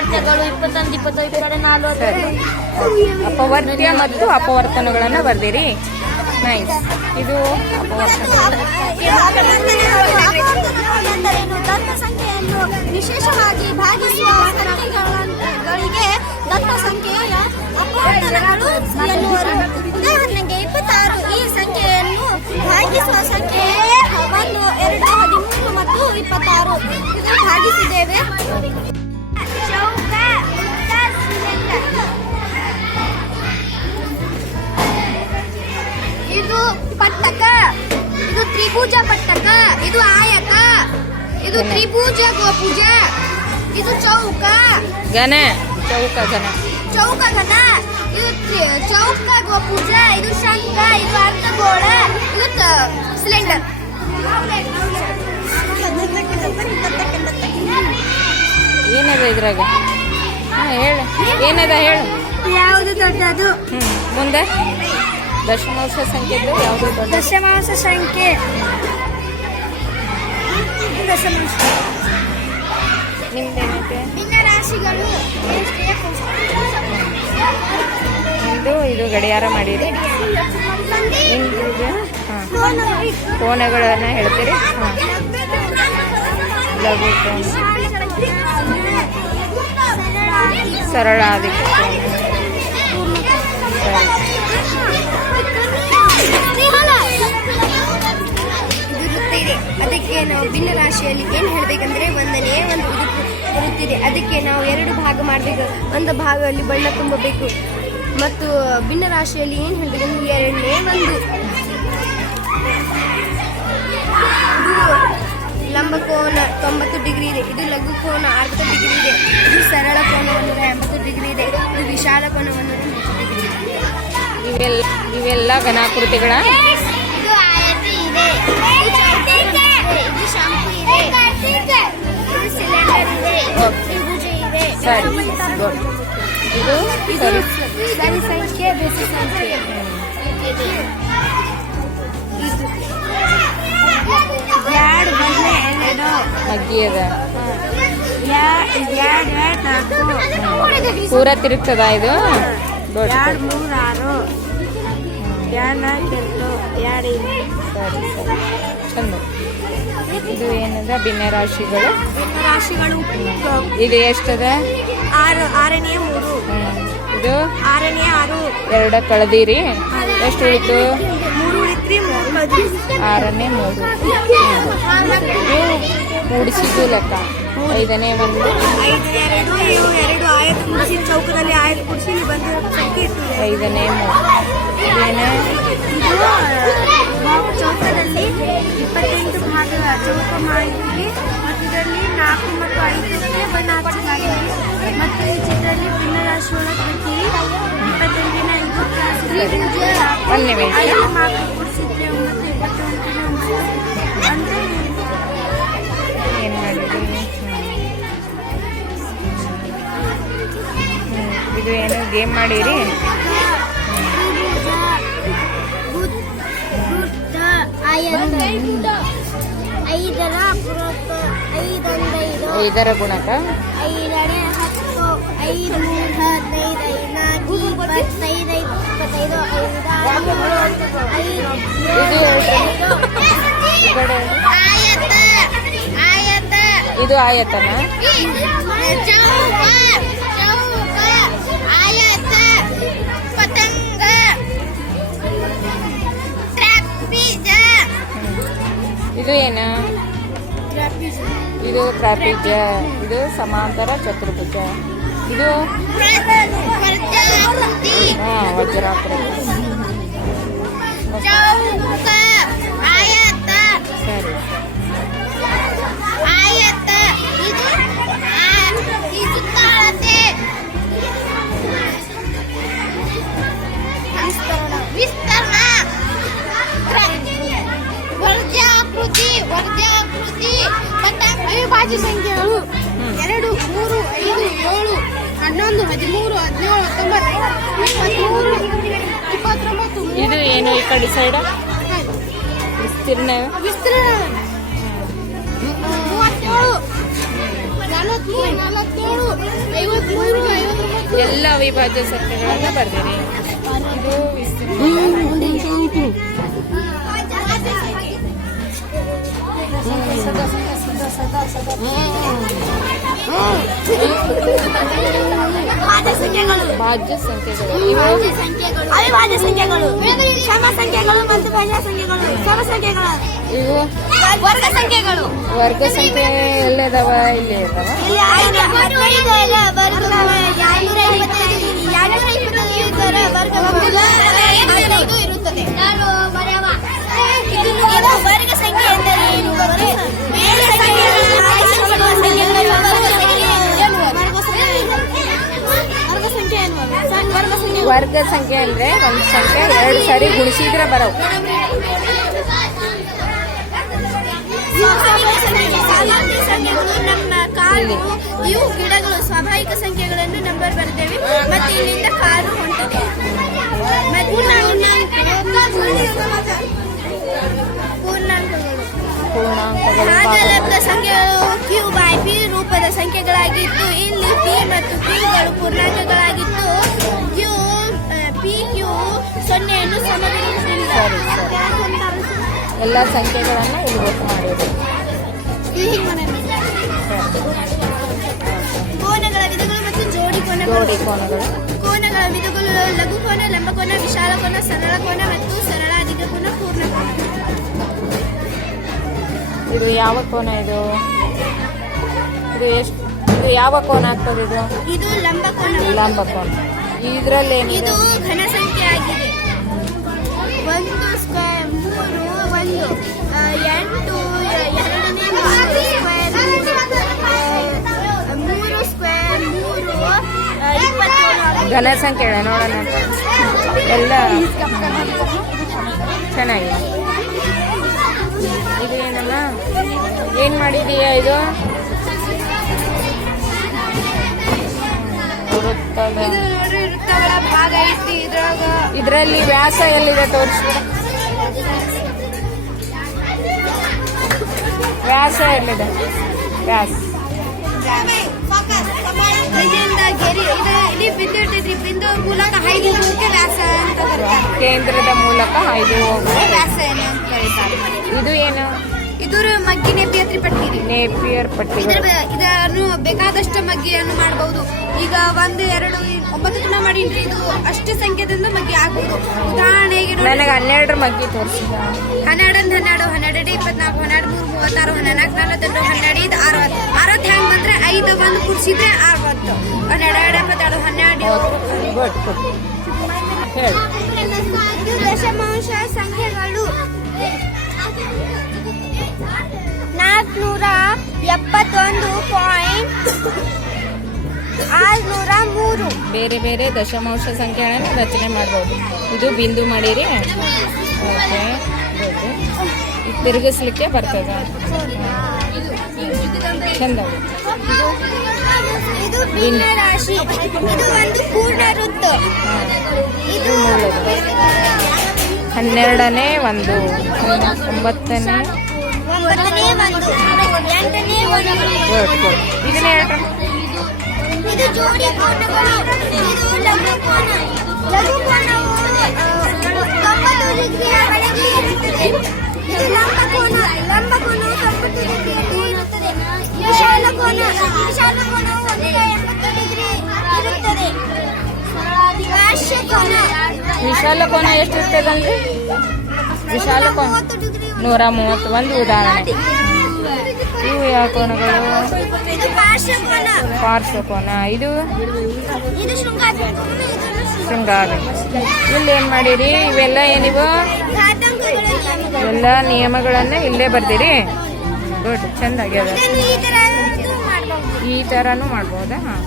ಅಪವರ್ತ್ಯಗಳು ಇಪ್ಪತ್ತೊಂದು ಇಪ್ಪತ್ತೈದು ಕಡೆ ನಾಲ್ಕು ಅಪವರ್ತ್ಯ ಮತ್ತು ಅಪವರ್ತನಗಳನ್ನ ಬರ್ದಿರಿ. ನೈಸ್ ಇದು ಸಂಖ್ಯೆಯನ್ನು ವಿಶೇಷವಾಗಿ ಭಾಗಿಸುವ ಸಂಖ್ಯೆಗಳಿಗೆ ಸಂಖ್ಯೆಯ ಅಪವರ್ತನಗಳು. ಎನ್ನುವರು ಉದಾಹರಣೆಗೆ ತ್ರಿಭುಜ ಪಟ್ಟಕ ಇದು ಆಯಕ ಇದು ತ್ರಿಭುಜ ಗೋಪುಜ ಇದು ಚೌಕ. ಘನ ಚೌಕ ಘನ ಚೌಕ ಘನ ಇದು ಚೌಕ ಗೋಪುಜ ಇದು ಶಂಕ ಇದು ಅರ್ಧಗೋಳ ಇದು ಸಿಲಿಂಡರ್. ಏನದ ಇದ್ರಾಗ? ಹೇಳು. ಏನದ ಹೇಳು? ಯಾವುದು ದೊಡ್ಡದು? ಮುಂದೆ. ದಶಮಾಂಶ ಸಂಖ್ಯೆ ಯಾವುದು ದೊಡ್ಡ ದಶಮಾಂಶ ಸಂಖ್ಯೆ. ದಶಮಾಂಶ. ನಿಮ್ದೇನೈತೆ? ರಾಶಿಗಳು ನಿಮ್ದು ಇದು ಗಡಿಯಾರ ಮಾಡಿದೆ ನಿಮ್ದು ಹಾಂ. ಕೋನಗಳನ್ನ ಹೇಳ್ತೀರಿ? ಹಾಂ. ಲಘು ಕೋನ. ಸರಳ ಆದಿತ್ಯ ಕೋನ. ಇರುತ್ತದೆ ಅದಕ್ಕೆ ನಾವು ಭಿನ್ನ ರಾಶಿಯಲ್ಲಿ ಏನ್ ಹೇಳ್ಬೇಕಂದ್ರೆ ಒಂದನೇ ಒಂದು ಉದುಕು ಬರುತ್ತಿದೆ ಅದಕ್ಕೆ ನಾವು ಎರಡು ಭಾಗ ಮಾಡಬೇಕು. ಒಂದು ಭಾಗದಲ್ಲಿ ಬಣ್ಣ ತುಂಬಬೇಕು. ಮತ್ತು ಭಿನ್ನ ರಾಶಿಯಲ್ಲಿ ಏನು ಹೇಳ್ಬೇಕಂದ್ರೆ ಎರಡನೇ ಒಂದು. ಲಂಬ ಲಂಬಕೋನ ತೊಂಬತ್ತು ಡಿಗ್ರಿ ಇದೆ. ಇದು ಲಘು ಕೋನ ಅರ್ಧ ಡಿಗ್ರಿ ಇದೆ. ಇದು ಸರಳ ಕೋನ ಒಂದೂರ ಎಂಬತ್ತು ಡಿಗ್ರಿ ಇದೆ. ಇದು ವಿಶಾಲ ಕೋನ ಒಂದೂರ ಡಿಗ್ರಿ ಇದೆ. ಇವೆಲ್ಲ ಇವೆಲ್ಲ ಘನಾಕೃತಿಗಳ ಸರಿ ಇದು ಸರಿ ಸಂಖ್ಯೆ ಬೆಸ ಸಂಖ್ಯೆ ಪೂರ ತಿರುಗ್ತದ ಇದು ಎರಡು ಮೂರು ಆರು. ಎರಡು ನಾಲ್ಕು ಎಂಟು. ಎರಡು ಸರಿ ಸರಿ. ಚಂದ. ಇದು ಏನದ? ಭಿನ್ನ ರಾಶಿಗಳು? ರಾಶಿಗಳು ಇದು ಎಷ್ಟದ? ಆರು ಆರನೇ ಮೂರು. ಇದು? ಆರನೇ ಆರು. ಎರಡ ಕಳೆದಿರಿ. ಎಷ್ಟು ಉಳಿತು? ಮೂರು ಉಳಿತ್ರಿ ಆರನೇ ಮೂರು. ಮೂಡಿಸಿದ್ದು ಲೆಕ್ಕ. ಐದನೇ ಒಂದು. ಐದು ಎರಡು ಎರಡು. ಆಯತ ಕುಡಿಸಿ ಚೌಕದಲ್ಲಿ ಆಯತ ಕುಡಿಸಿ ನೀವು ಬಂದಿರೋ ಸಂಖ್ಯೆ ಇಟ್ಟಿದೆ ಐದನೇ ಮೂರು ಇದೇನ ಇದು ಚೌಕದಲ್ಲಿ ಇಪ್ಪತ್ತೆಂಟು ಭಾಗ ಚೌಕ ಮಾಡಿದ್ವಿ ಮತ್ತು ಇದರಲ್ಲಿ ನಾಲ್ಕು ಮತ್ತು ಐದಕ್ಕೆ ಬಣ್ಣ ಹಚ್ಚಲಾಗಿದೆ ಮತ್ತು ಈ ಚಿತ್ರದಲ್ಲಿ ಭಿನ್ನ ರಾಶಿ ಒಳಗೆ ಬಿಟ್ಟಿರಿ ಇಪ್ಪತ್ತೆಂಟಿನ ಐದು ಕ್ಲಾಸ್ ಒಂದ್ ನಿಮಿಷ ಐದು ಮಾರ್ಕ್ ಕೊಡಿಸಿದ್ರೆ ಒಂಬತ್ತು ಇಪ್ಪತ್ತೊಂಬತ್ತನೇ ಗೇಮ್ ಮಾಡಿರಿ? ಐದರ ಗುಣಕ? ಇದು ಹತ್ತು ಇದು ಏನು? ಇದು ಟ್ರಾಫಿಕ್ ಇದು ಸಮಾಂತರ ಚತುರ್ಭುಜ. ಇದು? ಹಾ ವಜ್ರಾಕೃತಿ ಹದಿಮೂರು ಹದಿನೇಳು ಹತ್ತೊಂಬತ್ತು ಇಪ್ಪತ್ತೊಂಬತ್ತು ಇದು ಏನು ಈ ಕಡೆ ಸೈಡ ವಿಸ್ತೀರ್ಣ? ವಿಸ್ತೀರ್ಣ. ನಲವತ್ತ್ಮೂರು ಎಲ್ಲ ಅವಿಭಾಜ್ಯ ಸಂಖ್ಯೆಗಳನ್ನು ಬರ್ತೀನಿ ಇದು ಸದಾ ಸದಾ ಸದಾ ಸದಾ ಸದಾ ಭಾಜ್ಯ ಸಂಖ್ಯೆಗಳು ಅವಿಭಾಜ್ಯ ಸಂಖ್ಯೆಗಳು ಸಮ ಸಂಖ್ಯೆಗಳು ಮತ್ತು ಭಂಜ ಸಂಖ್ಯೆಗಳು ಸಮ ಸಂಖ್ಯೆಗಳು ಇವು ವರ್ಗ ಸಂಖ್ಯೆಗಳು ವರ್ಗ ಸಂಖ್ಯೆ ಎಲ್ಲಿದಾವ ಇಲ್ಲಿ ಇರುತ್ತದೆ? ವರ್ಗ ಸಂಖ್ಯೆ ಎಂದರೆ ವರ್ಗ ಸಂಖ್ಯೆ ಅಂದರೆ ಒಂದು ಸಂಖ್ಯೆ, ಎರಡು ಸಾರಿ ಗುಣಿಸಿದ್ರೆ ಬರವು. ಇವು ಗಿಡಗಳು, ಸ್ವಾಭಾವಿಕ ಸಂಖ್ಯೆಗಳನ್ನು ನಂಬರ್ ಬರ್ತೇವೆ ಮತ್ತೆ ಇಲ್ಲಿಂದ ಕಾರು ಹೊಂಟಿದೆ. ಪೂರ್ಣಾಂಕಗಳು. ಸಂಖ್ಯೆಗಳು ಕ್ಯೂ ಬೈ ಪಿ ರೂಪದ ಸಂಖ್ಯೆಗಳಾಗಿದ್ದು ಇಲ್ಲಿ ಪಿ ಮತ್ತು ಕ್ಯೂಗಳು ಪೂರ್ಣಾಂಕಗಳಾಗಿದ್ದು ಕ್ಯೂ ಪಿ ಕ್ಯೂ ಸೊನ್ನೆಯನ್ನು ಸಮಗೊಳಿಸುವುದಿಲ್ಲ ಸರಿ ಸರಿ. ಎಲ್ಲ ಸಂಖ್ಯೆಗಳನ್ನು ಇಲ್ಲಿ ಗೊತ್ತು ಮಾಡಿದೆ ಕೋನಗಳ ವಿಧಗಳು ಮತ್ತು ಜೋಡಿ ಕೋನಗಳು. ಜೋಡಿ ಕೋನಗಳು. ಕೋನಗಳ ವಿಧಗಳು ಲಘು ಕೋನ ಲಂಬಕೋನ ವಿಶಾಲ ಕೋನ ಸರಳ ಕೋನ ಮತ್ತು ಸರಳ ಅಧಿಕ ಕೋನ ಪೂರ್ಣ ಕೋನ. ಇದು ಯಾವ ಕೋನ ಇದು? ಇದು ಎಷ್ಟು ಇದು ಯಾವ ಕೋನ ಆಗ್ತದೆ ಇದು? ಇದು ಲಂಬ ಕೋನ. ಲಂಬ ಕೋನ. ಇದರಲ್ಲಿ ಇದು ಘನ ಸಂಖ್ಯೆ ಆಗಿದೆ. ಒಂದು ಸ್ಕ್ವೇರ್ ಮೂರು ಒಂದು. ಎಂಟು ಎರಡನೇ ಮೂರು. ಸ್ಕ್ವೇರ್ ಮೂರು, ಸ್ಕ್ವೇರ್ ಮೂರು. ಘನ ಸಂಖ್ಯೆ ನೋಡೋಣ. ಎಲ್ಲ ಚೆನ್ನಾಗಿದೆ. ಇದು ಏನಮ್ಮ ಏನ್ ಮಾಡಿದೀಯ ಇದು? ಇದರಲ್ಲಿ ವ್ಯಾಸ ಎಲ್ಲಿದೆ ತೋರಿಸಿ ವ್ಯಾಸ ಎಲ್ಲಿದೆ? ವ್ಯಾಸ. ಕೇಂದ್ರದ ಮೂಲಕ ಹೈದು ಹೋಗುವ ವ್ಯಾಸ ಏನು ಇದು ಏನು? ಇದ್ರ ಮಗ್ಗಿ ಬೇತ್ರಿ ಪಟ್ಟಿ ನೇಪಿಯರ್ ಪಟ್ಟಿ ಬೆ- ಇದನ್ನು ಬೇಕಾದಷ್ಟು ಮಗ್ಗಿಯನ್ನು ಮಾಡಬಹುದು ಈಗ ಒಂದು ಎರಡು ಒಂಬತ್ತು ಜನ ಮಾಡಿನ್ರಿ ಇದು ಅಷ್ಟೇ ಸಂಖ್ಯೆದಿಂದ ಮಗ್ಗಿ ಆಗ್ಬೋದು. ಉದಾಹರಣೆಗೆ ನೋಡಿ, ನನಗೆ ಹನ್ನೆರಡರ ಮಗ್ಗಿ ತೋರಿಸಿದ. ಹನ್ನೆರಡಂದು ಹನ್ನೆರಡು ಹನ್ನೆರಡು ಇಪ್ಪತ್ನಾಲ್ಕು ಹನ್ನೆರಡು ಮೂರು ಮೂವತ್ತಾರು ಹನ್ನೆರಡು ನಲವತ್ತೆರಡು ಹನ್ನೆರಡು ಐದು ಅರವತ್ತು ಅರವತ್ತು ಹೆಂಗ್ ಬಂದ್ರೆ ಐದು ಒಂದು ಕೂಡಿಸಿದ್ರೆ ಅರವತ್ತು ಹನ್ನೆರಡು ಎರಡು ಎಪ್ಪತ್ತೆರಡು ಹನ್ನೆರಡು ಹೇಳಿ. ದಶಮಾಂಶ ಸಂಖ್ಯೆಗಳು. ಆರುನೂರ ಮೂರು. ಬೇರೆ ಬೇರೆ ದಶಮಾಂಶ ಸಂಖ್ಯೆಗಳನ್ನು ರಚನೆ ಮಾಡ್ಬೋದು. ಇದು ಬಿಂದು ಮಾಡಿರಿ. ಓಕೆ ತಿರುಗಿಸ್ಲಿಕ್ಕೆ ಬರ್ತದೆ. ಚಂದ. ಇದು ಭಿನ್ನ ರಾಶಿ. ಇದು ಒಂದು ಪೂರ್ಣ ವೃತ್ತ ಇದು ಹನ್ನೆರಡನೇ ಒಂದು ಒಂಬತ್ತನೇ. ಒಂಬತ್ತನೇ ಒಂದು. ಎಂಟನೇ ಒಂದು. ಗುಡ್ ಗುಡ್ ಹೇಳ್ರಿ ಇದು ಜೋಡಿ ಕೋನಗಳು ಇದು ಲಘು ಕೋನ ಲಘು ಕೋನವು ಆ, ತೊಂಬತ್ತು ಡಿಗ್ರಿಯ ಒಳಗೆ ಇರುತ್ತದೆ. ಇದು ಲಂಬ ಕೋನ ಲಂಬ ಕೋನವು ತೊಂಬತ್ತು ಡಿಗ್ರಿಯಲ್ಲಿ ಇರುತ್ತದೆ. ವಿಶಾಲ ಕೋನ ವಿಶಾಲ ಎಂಬತ್ತು ಡಿಗ್ರಿ ಇರುತ್ತದೆ. ವಿಶಾಲ ಎಷ್ಟು ಇರ್ತದಲ್ರಿ ವಿಶಾಲ ಕೋನ ನೂರ ಮೂವತ್ತು. ಒಂದು ಉದಾಹರಣೆ. ಕೋನಗಳು ಪಾರ್ಶ್ವಕೋನ. ಪಾರ್ಶ್ವ ಕೋನ ಇದು ಶೃಂಗಾರ ಇಲ್ಲಿ ಏನ್ ಮಾಡಿರಿ? ಇವೆಲ್ಲ ಏನಿವು. ಎಲ್ಲ ನಿಯಮಗಳನ್ನ ಇಲ್ಲೇ ಬರ್ದಿರಿ. ಗುಡ್. ಚಂದ ಆಗ್ಯದ. ಈ ತರನು ಮಾಡ್ಬೋದಾ? ಹಾಂ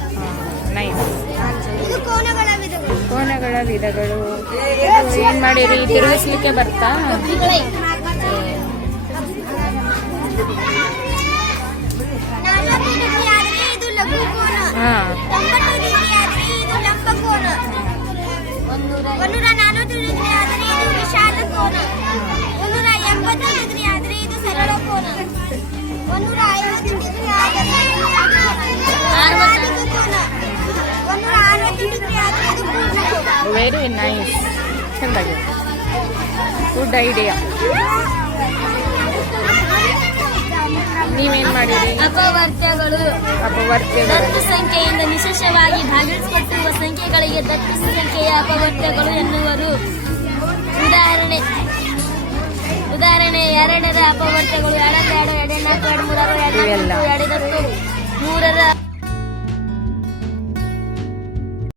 ನೈಸ್ ಕೋನಗಳ ವಿಧಗಳು. ಏನ್ ಮಾಡಿರಿ? ತಿರುಗಿಸ್ಲಿಕ್ಕೆ ಬರ್ತಾ? ವೆರಿ ನೈಸ್ ಚೆಂದಾಗಿದೆ. ಗುಡ್ ಐಡಿಯಾ ನೀವೇನ್ ಮಾಡಿರಿ ಅಪವರ್ತ್ಯಗಳು. ಅಪವರ್ತ್ಯಗಳು. ದತ್ತು ಸಂಖ್ಯೆಯಿಂದ ವಿಶೇಷವಾಗಿ ಭಾಗಿಸಿಕೊಟ್ಟಿರುವ ಸಂಖ್ಯೆಗಳಿಗೆ ದತ್ತು ಸಂಖ್ಯೆಯ ಅಪವರ್ತ್ಯಗಳು ಎನ್ನುವರು. ಉದಾಹರಣೆ. ಉದಾಹರಣೆ ಎರಡರ ಅಪವರ್ತ್ಯಗಳು ಎರಡು ಎರಡು ಎರಡು ನಾಲ್ಕು ಎರಡು ಮೂರು ಎರಡು. ಎರಡು ಮೂರರ